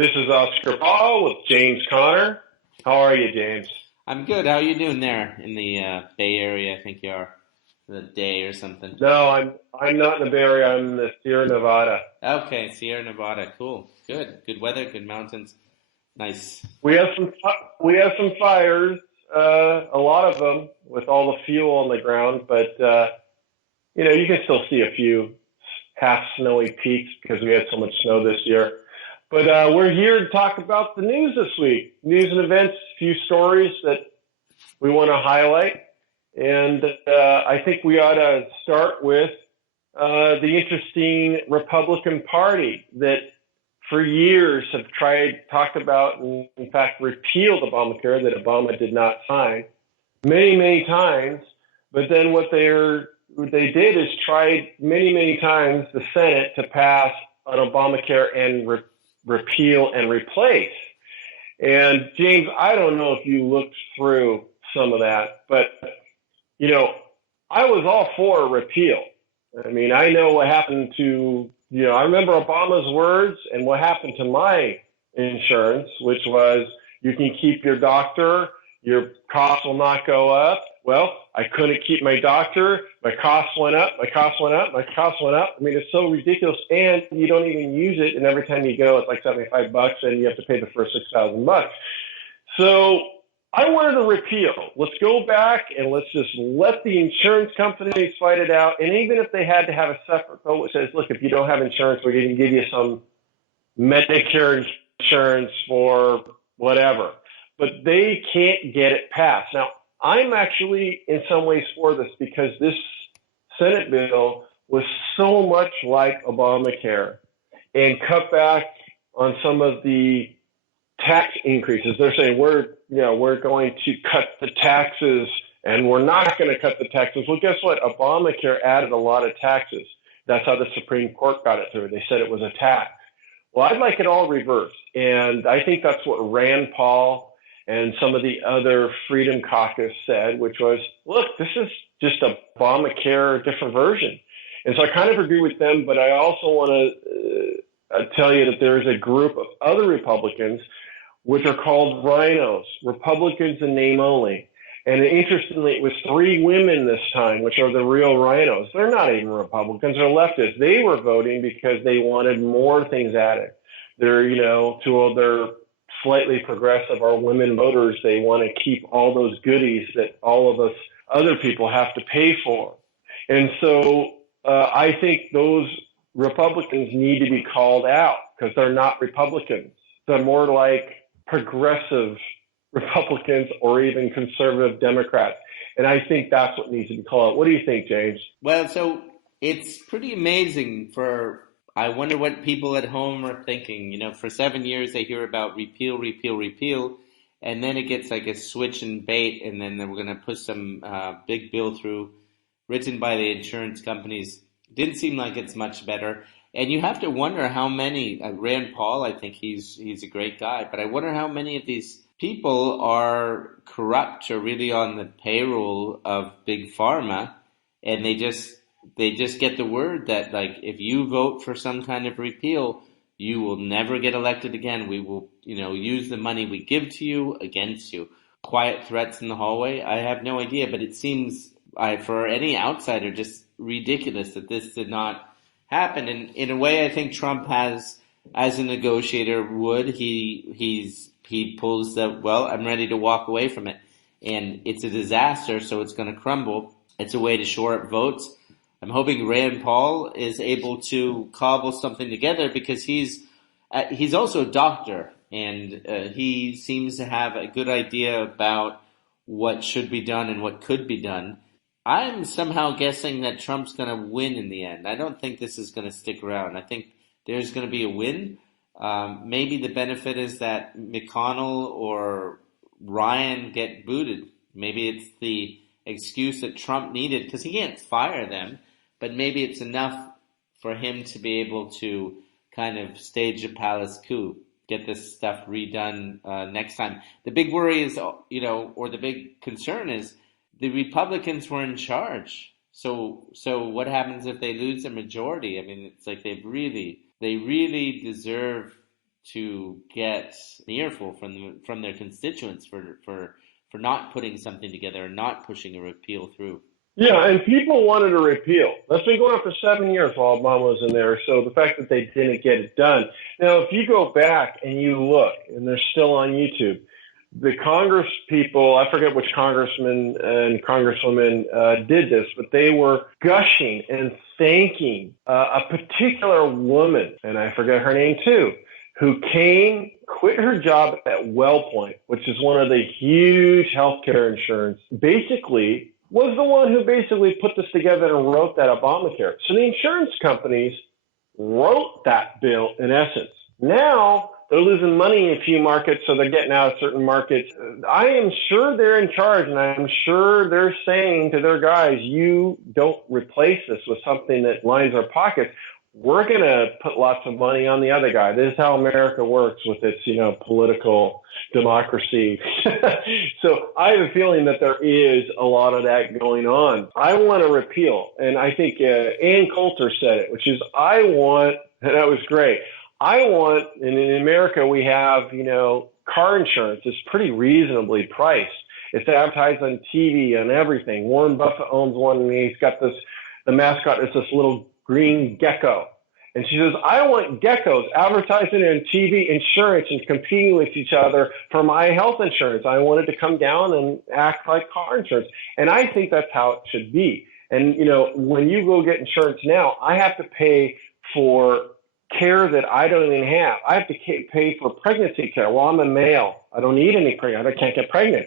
This is Oscar Paul with James Connor. How are you, James? I'm good. How are you doing there in the Bay Area? I think you are for the day or something. No, I'm not in the Bay Area. I'm in the Sierra Nevada. Okay, Sierra Nevada. Cool. Good. Good weather. Good mountains. Nice. We have some we have some fires, a lot of them with all the fuel on the ground, but you can still see a few half snowy peaks because we had so much snow this year. But we're here to talk about the news this week, news and events, a few stories that we want to highlight. And I think we ought to start with the interesting Republican Party that for years have talked about, and in fact, repealed Obamacare that Obama did not sign many, many times. But then what they did is tried many, many times the Senate to pass an Obamacare and repeal and replace. And James, I don't know if you looked through some of that, but I was all for a repeal. I mean, I know what happened to, I remember Obama's words and what happened to my insurance, which was you can keep your doctor, your costs will not go up. Well, I couldn't keep my doctor. My costs went up, my costs went up, my costs went up. I mean, it's so ridiculous. And you don't even use it. And every time you go, it's like $75 and you have to pay the first $6,000. So I wanted to repeal. Let's go back and let's just let the insurance companies fight it out. And even if they had to have a separate vote that says, look, if you don't have insurance, we're going to give you some Medicare insurance for whatever. But they can't get it passed. Now, I'm actually in some ways for this because this Senate bill was so much like Obamacare and cut back on some of the tax increases. They're saying we're going to cut the taxes and we're not going to cut the taxes. Well, guess what? Obamacare added a lot of taxes. That's how the Supreme Court got it through. They said it was a tax. Well, I'd like it all reversed. And I think that's what Rand Paul and some of the other Freedom Caucus said, which was, look, this is just Obamacare, a different version. And so I kind of agree with them, but I also want to tell you that there is a group of other Republicans which are called Rinos, Republicans in name only. And interestingly, it was 3 women this time, which are the real Rinos. They're not even Republicans, they're leftists. They were voting because they wanted more things added. They're, to their slightly progressive are women voters. They want to keep all those goodies that all of us other people have to pay for. And so I think those Republicans need to be called out because they're not Republicans. They're more like progressive Republicans or even conservative Democrats. And I think that's what needs to be called out. What do you think, James? Well, so it's pretty amazing I wonder what people at home are thinking. For 7 years they hear about repeal, repeal, repeal, and then it gets like a switch and bait, and then we're going to put some big bill through written by the insurance companies. Didn't seem like it's much better. And you have to wonder how many, Rand Paul, I think he's a great guy, but I wonder how many of these people are corrupt or really on the payroll of big pharma, and they just get the word that, like, if you vote for some kind of repeal, you will never get elected again. We will, use the money we give to you against you. Quiet threats in the hallway. I have no idea, but it seems for any outsider just ridiculous that this did not happen. And in a way, I think Trump has, as a negotiator would, he pulls the, well, I'm ready to walk away from it. And it's a disaster, so it's going to crumble. It's a way to shore up votes. I'm hoping Rand Paul is able to cobble something together because he's also a doctor and he seems to have a good idea about what should be done and what could be done. I'm somehow guessing that Trump's going to win in the end. I don't think this is going to stick around. I think there's going to be a win. Maybe the benefit is that McConnell or Ryan get booted. Maybe it's the excuse that Trump needed because he can't fire them. But maybe it's enough for him to be able to kind of stage a palace coup, get this stuff redone next time. The big worry is, or the big concern is the Republicans were in charge. So what happens if they lose a majority? I mean, it's like they really deserve to get an earful from their constituents for not putting something together and not pushing a repeal through. Yeah, and people wanted a repeal. That's been going on for 7 years while Obama was in there. So the fact that they didn't get it done. Now, if you go back and you look, and they're still on YouTube, the Congress people, I forget which congressman and congresswoman did this, but they were gushing and thanking a particular woman, and I forget her name too, who quit her job at WellPoint, which is one of the huge healthcare insurance, basically was the one who basically put this together and wrote that Obamacare. So the insurance companies wrote that bill in essence. Now they're losing money in a few markets, so they're getting out of certain markets. I am sure they're in charge, and I'm sure they're saying to their guys, you don't replace this with something that lines our pockets. We're going to put lots of money on the other guy. This is how America works with its, political democracy. So I have a feeling that there is a lot of that going on. I want a repeal, and I think Ann Coulter said it, which is and that was great. And in America we have, car insurance is pretty reasonably priced. It's advertised on TV and everything. Warren Buffett owns one, and he's got the mascot is this little green gecko. And she says, I want geckos advertising on TV insurance and competing with each other for my health insurance. I want it to come down and act like car insurance. And I think that's how it should be. And, when you go get insurance now, I have to pay for care that I don't even have. I have to pay for pregnancy care. Well, I'm a male. I don't need any pregnant. I can't get pregnant.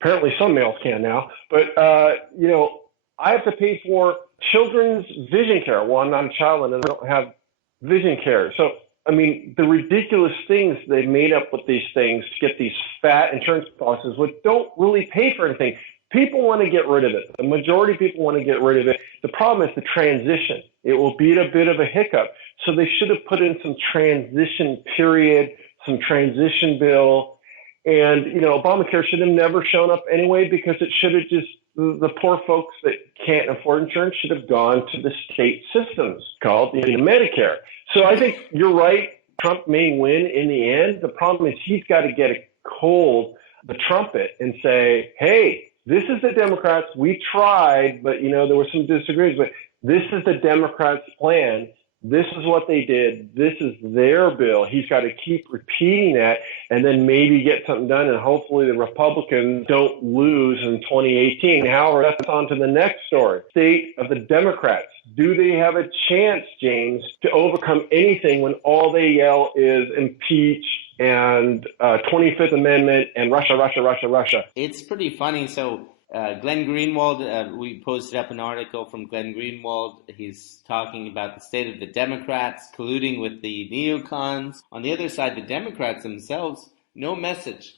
Apparently some males can now. But, I have to pay for children's vision care. Well, I'm not a child and I don't have vision care. So, the ridiculous things they made up with these things to get these fat insurance policies, which don't really pay for anything. People want to get rid of it. The majority of people want to get rid of it. The problem is the transition. It will be a bit of a hiccup. So they should have put in some transition period, some transition bill. And, Obamacare should have never shown up anyway, because it should have the poor folks that can't afford insurance should have gone to the state systems called Medicare. So I think you're right. Trump may win in the end. The problem is he's got to get the trumpet and say, hey, this is the Democrats. We tried, but, there were some disagreements. But this is the Democrats' plan. This is what they did. This is their bill. He's got to keep repeating that and then maybe get something done. And hopefully the Republicans don't lose in 2018. However, that's on to the next story. State of the Democrats. Do they have a chance, James, to overcome anything when all they yell is impeach and 25th Amendment and Russia, Russia, Russia, Russia? It's pretty funny. So Glenn Greenwald, we posted up an article from Glenn Greenwald. He's talking about the state of the Democrats colluding with the neocons. On the other side, the Democrats themselves, no message.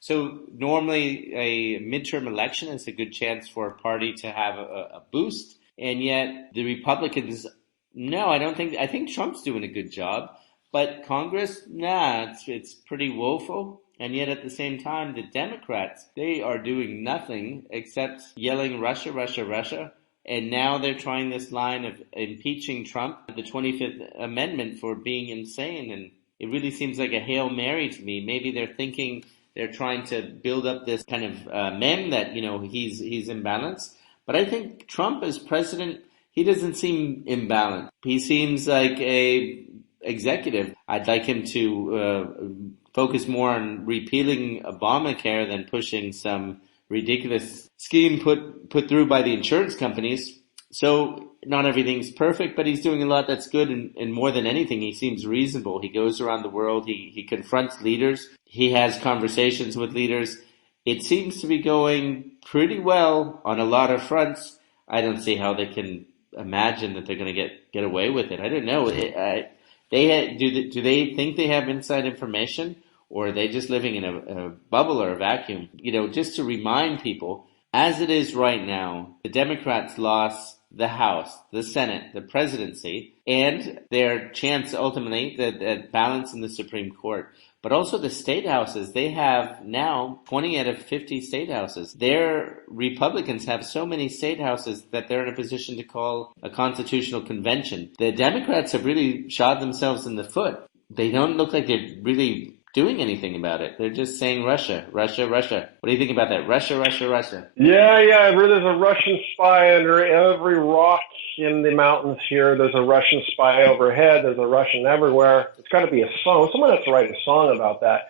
So normally a midterm election is a good chance for a party to have a boost. And yet the Republicans, no, I think Trump's doing a good job. But Congress, it's pretty woeful. And yet at the same time, the Democrats, they are doing nothing except yelling Russia, Russia, Russia. And now they're trying this line of impeaching Trump, the 25th Amendment, for being insane. And it really seems like a Hail Mary to me. Maybe they're thinking they're trying to build up this kind of meme that, he's imbalanced. But I think Trump as president, he doesn't seem imbalanced. He seems like a executive. I'd like him to focus more on repealing Obamacare than pushing some ridiculous scheme put through by the insurance companies. So not everything's perfect, but he's doing a lot that's good. And more than anything, he seems reasonable. He goes around the world. He confronts leaders. He has conversations with leaders. It seems to be going pretty well on a lot of fronts. I don't see how they can imagine that they're going to get away with it. I don't know. Do they think they have inside information, or are they just living in a bubble or a vacuum? Just to remind people, as it is right now, the Democrats lost the House, the Senate, the presidency, and their chance ultimately at balance in the Supreme Court. But also the state houses, they have now 20 out of 50 state houses. Their Republicans have so many state houses that they're in a position to call a constitutional convention. The Democrats have really shot themselves in the foot they don't look like they're really doing anything about it. They're just saying Russia, Russia, Russia. What do you think about that? Russia, Russia, Russia. Yeah, I've heard there's a Russian spy under every rock in the mountains here. There's a Russian spy overhead. There's a Russian everywhere. It's got to be a song. Someone has to write a song about that.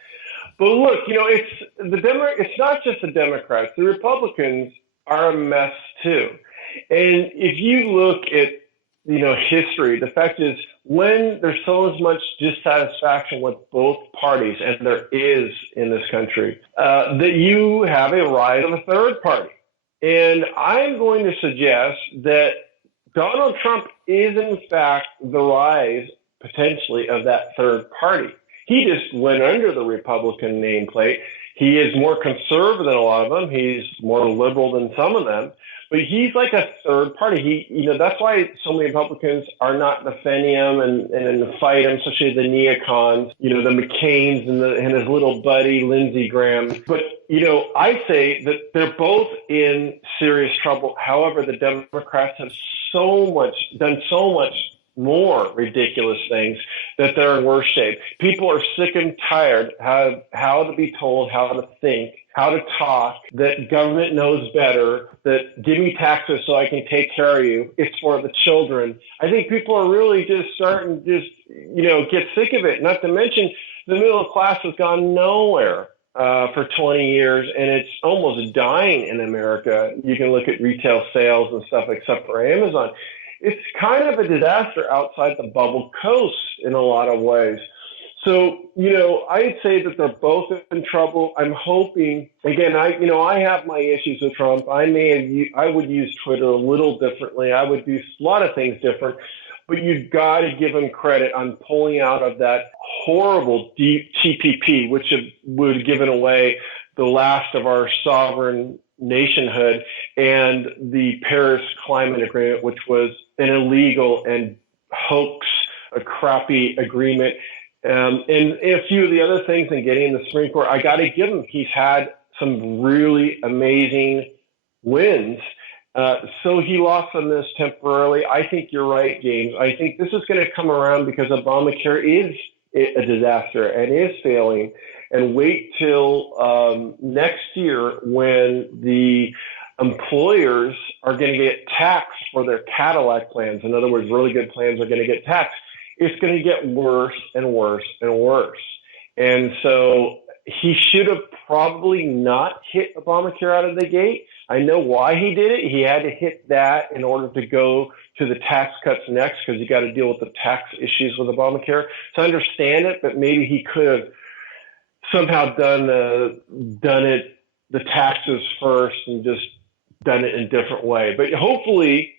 But look, it's not just the Democrats. The Republicans are a mess too. And if you look at, history, the fact is when there's so much dissatisfaction with both parties, and there is in this country, that you have a rise of a third party. And I'm going to suggest that Donald Trump is in fact the rise potentially of that third party. He just went under the Republican nameplate. He is more conservative than a lot of them. He's more liberal than some of them. But he's like a third party. That's why so many Republicans are not defending him and fight him, especially the neocons, the McCains and his little buddy, Lindsey Graham. But, I say that they're both in serious trouble. However, the Democrats have done so much more ridiculous things that they're in worse shape. People are sick and tired of how to be told how to think, how to talk, that government knows better, that give me taxes so I can take care of you. It's for the children. I think people are really just starting to get sick of it. Not to mention the middle class has gone nowhere for 20 years, and it's almost dying in America. You can look at retail sales and stuff except for Amazon. It's kind of a disaster outside the bubble coast in a lot of ways. So, I'd say that they're both in trouble. I'm hoping, again, I have my issues with Trump. I would use Twitter a little differently. I would do a lot of things different, but you've got to give him credit on pulling out of that horrible deep TPP, which would have given away the last of our sovereign nationhood, and the Paris Climate Agreement, which was an illegal and hoax, a crappy agreement. And a few of the other things in getting in the Supreme Court, I got to give him. He's had some really amazing wins. So he lost on this temporarily. I think you're right, James. I think this is going to come around because Obamacare is a disaster and is failing. And wait till next year when the employers are going to get taxed for their Cadillac plans. In other words, really good plans are going to get taxed. It's going to get worse and worse and worse. And so he should have probably not hit Obamacare out of the gate. I know why he did it. He had to hit that in order to go to the tax cuts next, because you got to deal with the tax issues with Obamacare. So I understand it, but maybe he could have somehow done the taxes first and just done it in a different way. But hopefully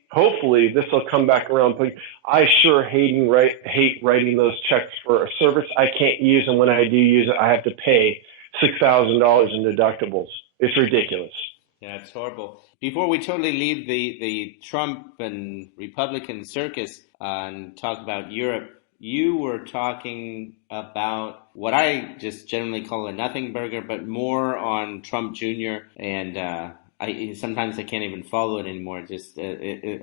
this will come back around. But I sure hate writing those checks for a service I can't use, and when I do use it, I have to pay $6,000 in deductibles. It's ridiculous. Yeah, it's horrible. Before we totally leave the Trump and Republican circus and talk about Europe, you were talking about what I just generally call a nothing burger, but more on Trump Jr. And sometimes I can't even follow it anymore, just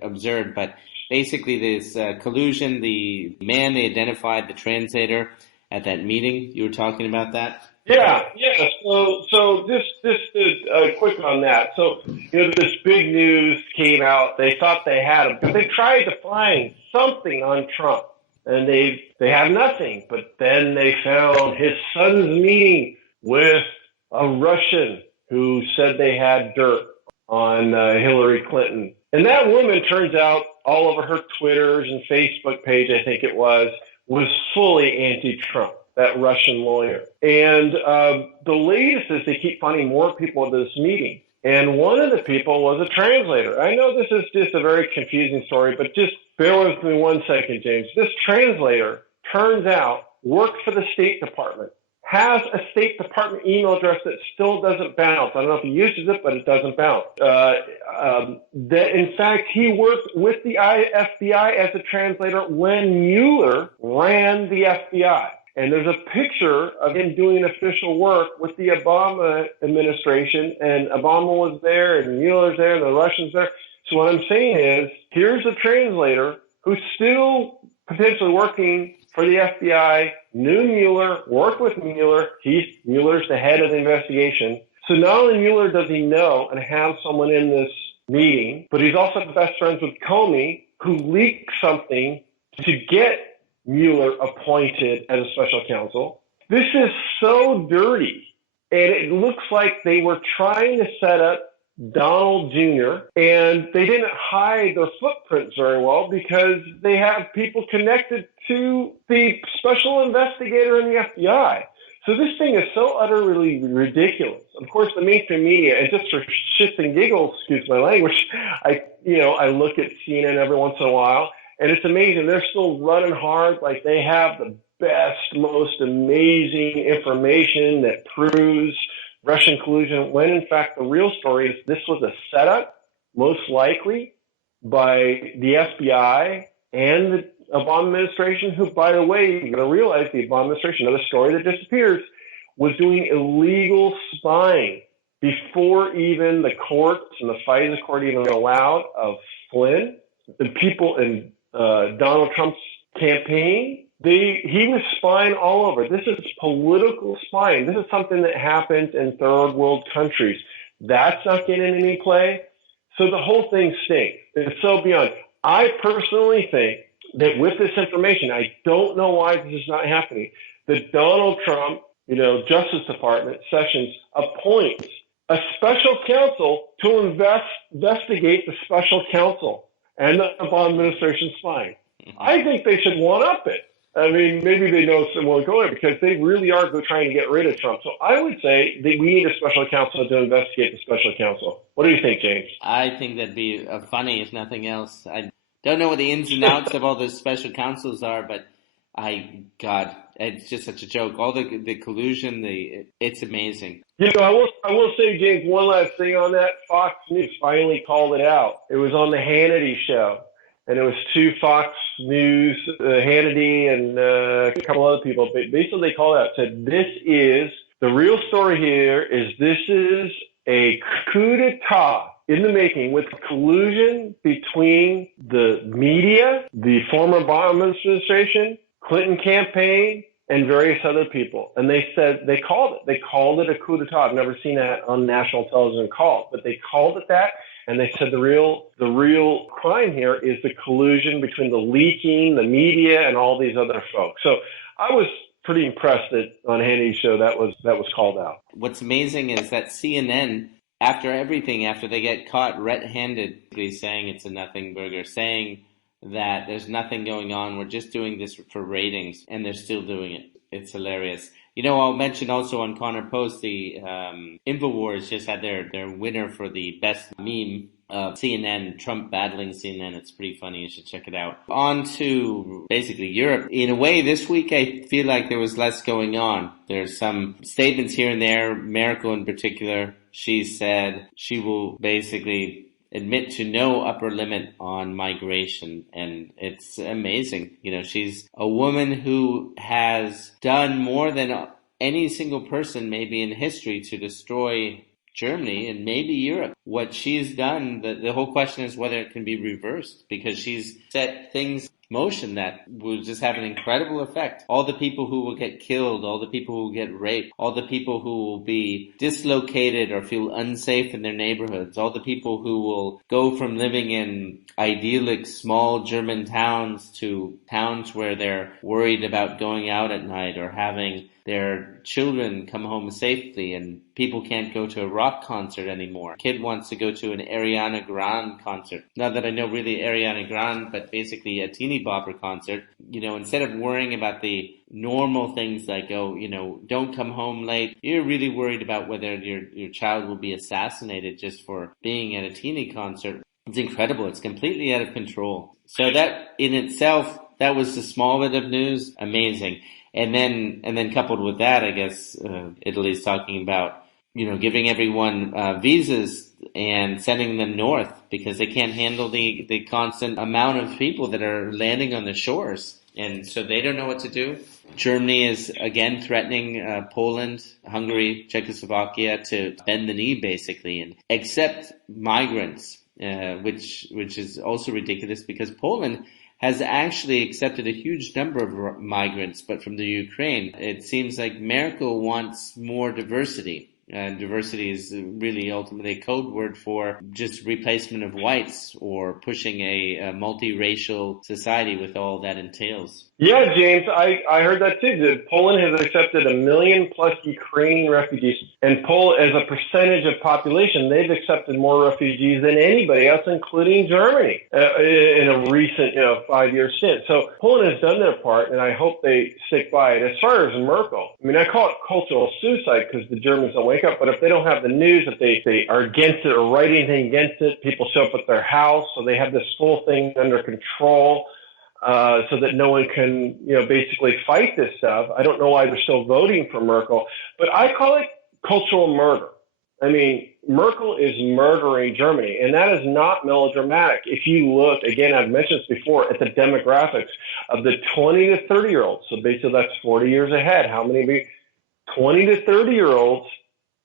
absurd. But basically this collusion, the man they identified, the translator at that meeting, you were talking about that? Yeah. So just quick on that. So, this big news came out. They thought they had him because they tried to find something on Trump, and they have nothing. But then they found his son's meeting with a Russian who said they had dirt on Hillary Clinton. And that woman, turns out, all over her Twitters and Facebook page, I think it was fully anti-Trump, that Russian lawyer. And the latest is they keep finding more people at this meeting. And one of the people was a translator. I know this is just a very confusing story, but just bear with me 1 second, James. This translator, turns out, worked for the State Department, has a State Department email address that still doesn't bounce. I don't know if he uses it, but it doesn't bounce. That in fact, he worked with the FBI as a translator when Mueller ran the FBI. And there's a picture of him doing official work with the Obama administration, and Obama was there, and Mueller's there, and the Russians there. So what I'm saying is, here's a translator who's still potentially working for the FBI, knew Mueller, worked with Mueller. Mueller's the head of the investigation. So not only Mueller does he know and have someone in this meeting, but he's also best friends with Comey, who leaked something to get Mueller appointed as a special counsel. This is so dirty. And it looks like they were trying to set up Donald Jr., and they didn't hide their footprints very well because they have people connected to the special investigator in the FBI. So this thing is so utterly ridiculous. Of course, the mainstream media, and just for shits and giggles, excuse my language, I look at CNN every once in a while, and it's amazing. They're still running hard, like they have the best, most amazing information that proves Russian collusion, when in fact the real story is this was a setup, most likely by the FBI and the Obama administration, who, by the way, you're going to realize the Obama administration, another story that disappears, was doing illegal spying before even the courts and the FISA court even allowed of Flynn, the people in Donald Trump's campaign. He was spying all over. This is political spying. This is something that happens in third world countries. That's not getting any play. So the whole thing stinks. It's so beyond. I personally think that with this information, I don't know why this is not happening, that Donald Trump, Justice Department, Sessions, appoints a special counsel to investigate the special counsel and the Obama administration spying. I think they should one-up it. I mean, maybe they know someone going because they really are trying to get rid of Trump. So I would say that we need a special counsel to investigate the special counsel. What do you think, James? I think that'd be funny, if nothing else. I don't know what the ins and outs of all those special counsels are, but it's just such a joke. All the collusion, it's amazing. I will say, James, one last thing on that. Fox News finally called it out. It was on the Hannity show. And it was two Fox News, Hannity and a couple other people. But basically, they called out, said, the real story here is this is a coup d'etat in the making with collusion between the media, the former Obama administration, Clinton campaign, and various other people. And they said, they called it a coup d'etat. I've never seen that on national television called, but they called it that. And they said the real crime here is the collusion between the leaking, the media, and all these other folks. So I was pretty impressed that on Hannity's show that was called out. What's amazing is that CNN, after they get caught red-handed, saying it's a nothing burger, saying that there's nothing going on, we're just doing this for ratings, and they're still doing it. It's hilarious. I'll mention also on Connor Post, the InfoWars just had their winner for the best meme of CNN, Trump battling CNN. It's pretty funny. You should check it out. On to basically Europe. In a way, this week I feel like there was less going on. There's some statements here and there. Merkel in particular, she said she will basically admit to no upper limit on migration. And it's amazing. She's a woman who has done more than any single person maybe in history to destroy Germany and maybe Europe. What she's done, the whole question is whether it can be reversed, because she's set things in motion that will just have an incredible effect. All the people who will get killed, all the people who will get raped, all the people who will be dislocated or feel unsafe in their neighborhoods, all the people who will go from living in idyllic small German towns to towns where they're worried about going out at night or having their children come home safely, and people can't go to a rock concert anymore. Kid wants to go to an Ariana Grande concert. Not that I know really Ariana Grande, but basically a teeny bopper concert. Instead of worrying about the normal things like, don't come home late, you're really worried about whether your child will be assassinated just for being at a teeny concert. It's incredible. It's completely out of control. So that in itself, that was a small bit of news. Amazing. And then coupled with that, I guess Italy's talking about, giving everyone visas and sending them north because they can't handle the constant amount of people that are landing on the shores. And so they don't know what to do. Germany is again threatening Poland, Hungary, Czechoslovakia to bend the knee basically and accept migrants, which is also ridiculous because Poland has actually accepted a huge number of migrants, but from the Ukraine. It seems like Merkel wants more diversity. And diversity is really ultimately a code word for just replacement of whites or pushing a multiracial society with all that entails. Yeah, James, I heard that too. That Poland has accepted 1 million plus Ukrainian refugees, and Poland, as a percentage of population, they've accepted more refugees than anybody else, including Germany, in a recent, 5-year stint. So Poland has done their part, and I hope they stick by it. As far as Merkel, I mean, I call it cultural suicide because the Germans don't wake up. But if they don't have the news, if they are against it or write anything against it, people show up at their house, so they have this full thing under control. So that no one can, basically fight this stuff. I don't know why they're still voting for Merkel, but I call it cultural murder. I mean, Merkel is murdering Germany, and that is not melodramatic. If you look, again, I've mentioned this before, at the demographics of the 20 to 30-year-olds, so basically that's 40 years ahead. How many 20 to 30-year-olds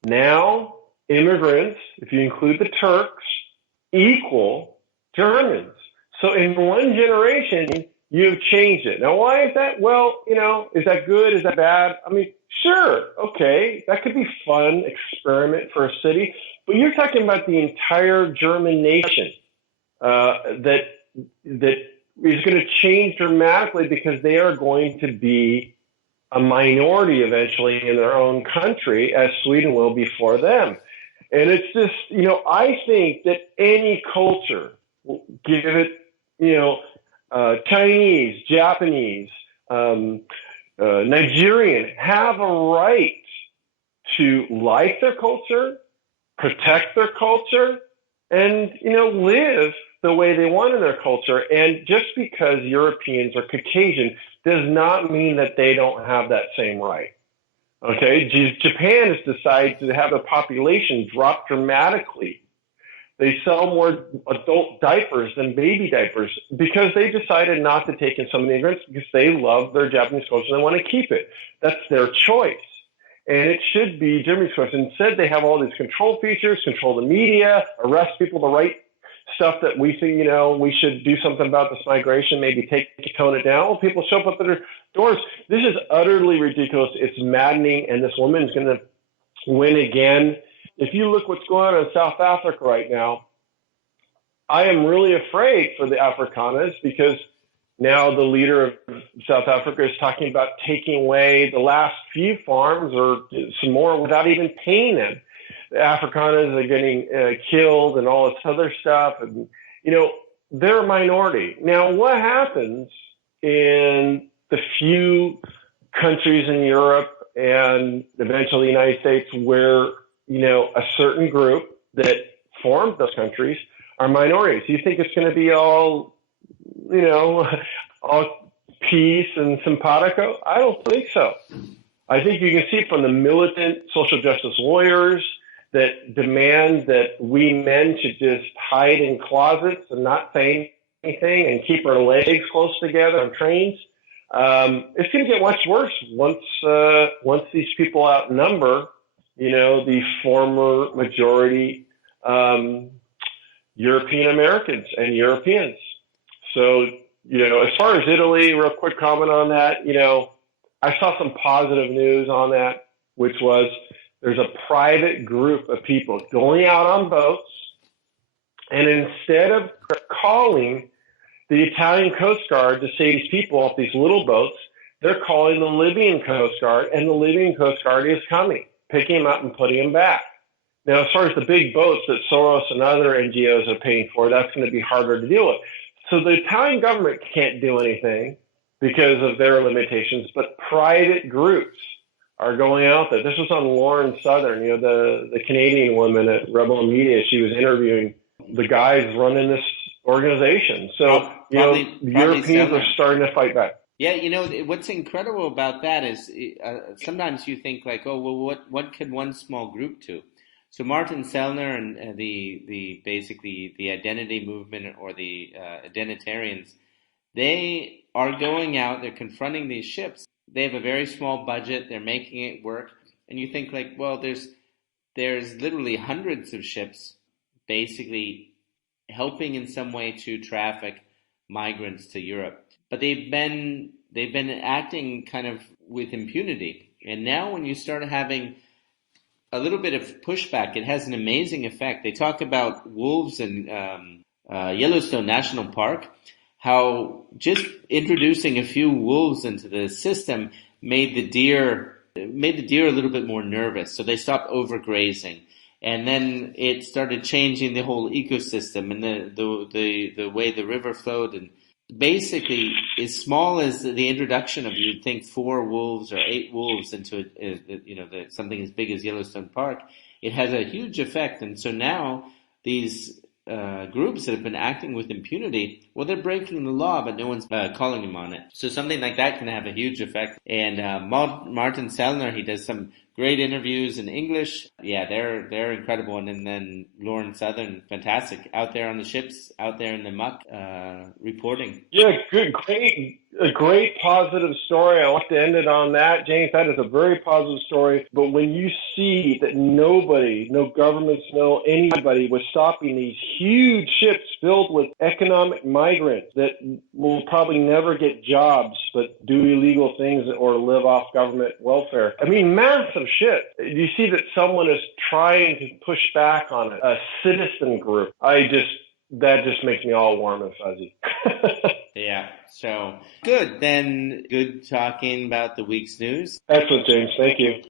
now, immigrants, if you include the Turks, equal Germans. So in one generation, you've changed it. Now, why is that? Well, is that good? Is that bad? I mean, sure, okay, that could be fun experiment for a city, but you're talking about the entire German nation that is going to change dramatically because they are going to be a minority eventually in their own country, as Sweden will before them. And it's just, I think that any culture, give it, Chinese, Japanese, Nigerian, have a right to like their culture, protect their culture, and, live the way they want in their culture. And just because Europeans are Caucasian does not mean that they don't have that same right. Okay? Japan has decided to have the population drop dramatically. They sell more adult diapers than baby diapers because they decided not to take in so many immigrants because they love their Japanese culture and they want to keep it. That's their choice. And it should be Germany's choice. Instead, they have all these control features, control the media, arrest people to write stuff that we think, we should do something about this migration, maybe tone it down. Well, people show up at their doors. This is utterly ridiculous. It's maddening. And this woman is going to win again. If you look what's going on in South Africa right now, I am really afraid for the Afrikaners because now the leader of South Africa is talking about taking away the last few farms or some more without even paying them. The Afrikaners are getting killed and all this other stuff. And, they're a minority. Now, what happens in the few countries in Europe and eventually the United States where a certain group that formed those countries are minorities? You think it's going to be all peace and simpatico? I don't think so. I think you can see from the militant social justice lawyers that demand that we men should just hide in closets and not say anything and keep our legs close together on trains. It's going to get much worse once these people outnumber the former majority European Americans and Europeans. So, as far as Italy, real quick comment on that, I saw some positive news on that, which was there's a private group of people going out on boats, and instead of calling the Italian Coast Guard to save these people off these little boats, they're calling the Libyan Coast Guard, and the Libyan Coast Guard is coming, picking them up and putting them back. Now, as far as the big boats that Soros and other NGOs are paying for, that's going to be harder to deal with. So the Italian government can't do anything because of their limitations, but private groups are going out there. This was on Lauren Southern, the Canadian woman at Rebel Media. She was interviewing the guys running this organization. So, Europeans are starting to fight back. Yeah, what's incredible about that is sometimes you think like, oh, well, what could one small group do? So Martin Sellner and the basically the identity movement or the identitarians, they are going out, they're confronting these ships. They have a very small budget, they're making it work, and you think like, well, there's literally hundreds of ships basically helping in some way to traffic migrants to Europe. But they've been acting kind of with impunity. And now when you start having a little bit of pushback, it has an amazing effect. They talk about wolves in Yellowstone National Park, how just introducing a few wolves into the system made the deer a little bit more nervous, so they stopped overgrazing. And then it started changing the whole ecosystem and the way the river flowed. And basically, as small as the introduction of, you'd think, 4 wolves or 8 wolves into something as big as Yellowstone Park, it has a huge effect. And so now these groups that have been acting with impunity, well, they're breaking the law, but no one's calling them on it. So something like that can have a huge effect. And Martin Sellner, he does some great interviews in English. Yeah, they're incredible. And then Lauren Southern, fantastic, out there on the ships, out there in the muck, reporting. Yeah, good, a great positive story. I like to end it on that, James. That is a very positive story. But when you see that nobody, no governments, no anybody was stopping these huge ships filled with economic migrants that will probably never get jobs but do illegal things or live off government welfare. I mean, massive shit. You see that someone is trying to push back on it, a citizen group. That just makes me all warm and fuzzy. Yeah, so good. Then good talking about the week's news. Excellent, James. Thank you.